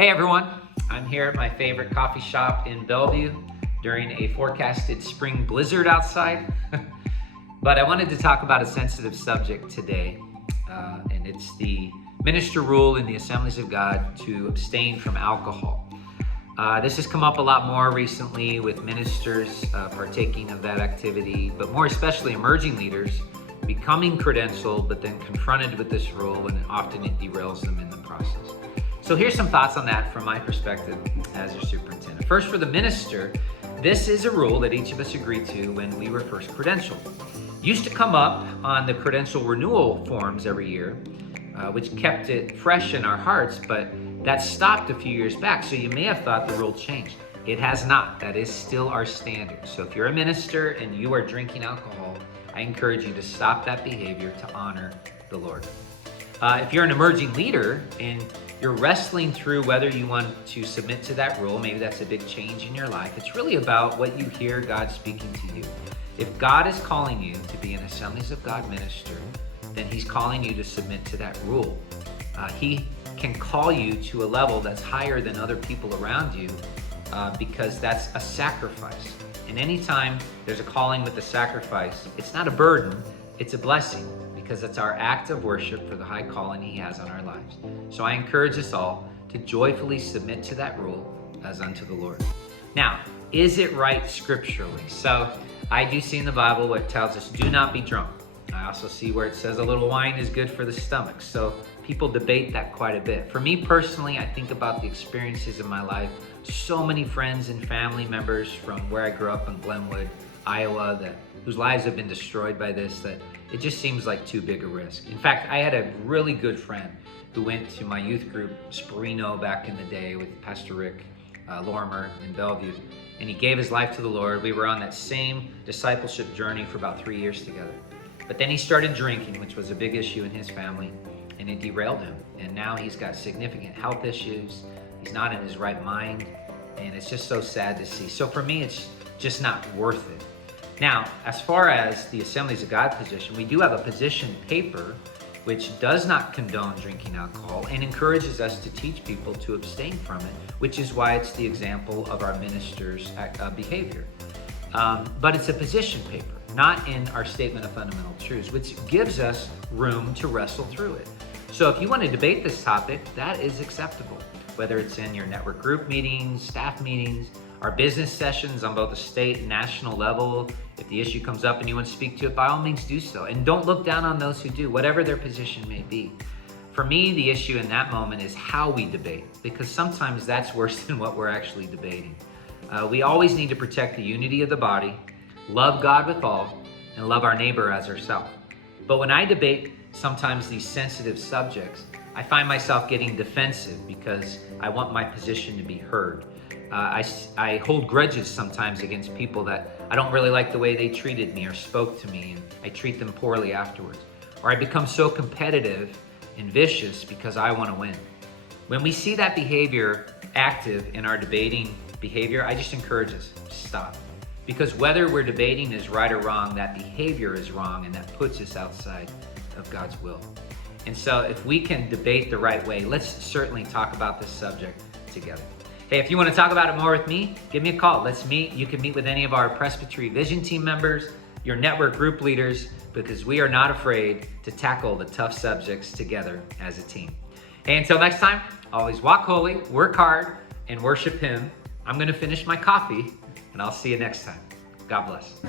Hey everyone, I'm here at my favorite coffee shop in Bellevue during a forecasted spring blizzard outside. But I wanted to talk about a sensitive subject today, and it's the minister rule in the Assemblies of God to abstain from alcohol. This has come up a lot more recently with ministers partaking of that activity, but more especially emerging leaders becoming credentialed, but then confronted with this rule, and often it derails them in the process. So here's some thoughts on that from my perspective as your superintendent. First, for the minister, this is a rule that each of us agreed to when we were first credentialed. Used to come up on the credential renewal forms every year, which kept it fresh in our hearts, but that stopped a few years back. So you may have thought the rule changed. It has not. That is still our standard. So if you're a minister and you are drinking alcohol, I encourage you to stop that behavior to honor the Lord. If you're an emerging leader and you're wrestling through whether you want to submit to that rule, maybe that's a big change in your life. It's really about what you hear God speaking to you. If God is calling you to be an Assemblies of God minister, then He's calling you to submit to that rule. He can call you to a level that's higher than other people around you because that's a sacrifice. And anytime there's a calling with a sacrifice, it's not a burden, it's a blessing, because it's our act of worship for the high calling He has on our lives. So I encourage us all to joyfully submit to that rule as unto the Lord. Now, is it right scripturally? So I do see in the Bible where it tells us, do not be drunk. I also see where it says a little wine is good for the stomach. So people debate that quite a bit. For me personally, I think about the experiences in my life. So many friends and family members from where I grew up in Glenwood, Iowa, whose lives have been destroyed by this, that it just seems like too big a risk. In fact, I had a really good friend who went to my youth group, Sporino, back in the day with Pastor Rick Lorimer in Bellevue, and he gave his life to the Lord. We were on that same discipleship journey for about 3 years together. But then he started drinking, which was a big issue in his family, and it derailed him. And now he's got significant health issues. He's not in his right mind, and it's just so sad to see. So for me, it's just not worth it. Now, as far as the Assemblies of God position, we do have a position paper which does not condone drinking alcohol and encourages us to teach people to abstain from it, which is why it's the example of our ministers' behavior. But it's a position paper, not in our statement of fundamental truths, which gives us room to wrestle through it. So if you want to debate this topic, that is acceptable, whether it's in your network group meetings, staff meetings, our business sessions on both the state and national level. If the issue comes up and you want to speak to it, by all means do so. And don't look down on those who do, whatever their position may be. For me, the issue in that moment is how we debate, because sometimes that's worse than what we're actually debating. We always need to protect the unity of the body, love God with all, and love our neighbor as ourselves. But when I debate sometimes these sensitive subjects, I find myself getting defensive because I want my position to be heard. I hold grudges sometimes against people that I don't really like the way they treated me or spoke to me, and I treat them poorly afterwards. Or I become so competitive and vicious because I want to win. When we see that behavior active in our debating behavior, I just encourage us to stop. Because whether we're debating is right or wrong, that behavior is wrong, and that puts us outside of God's will. And so if we can debate the right way, let's certainly talk about this subject together. Hey, if you want to talk about it more with me, give me a call. Let's meet. You can meet with any of our Presbytery Vision Team members, your network group leaders, because we are not afraid to tackle the tough subjects together as a team. Hey, until next time, always walk holy, work hard, and worship Him. I'm going to finish my coffee, and I'll see you next time. God bless.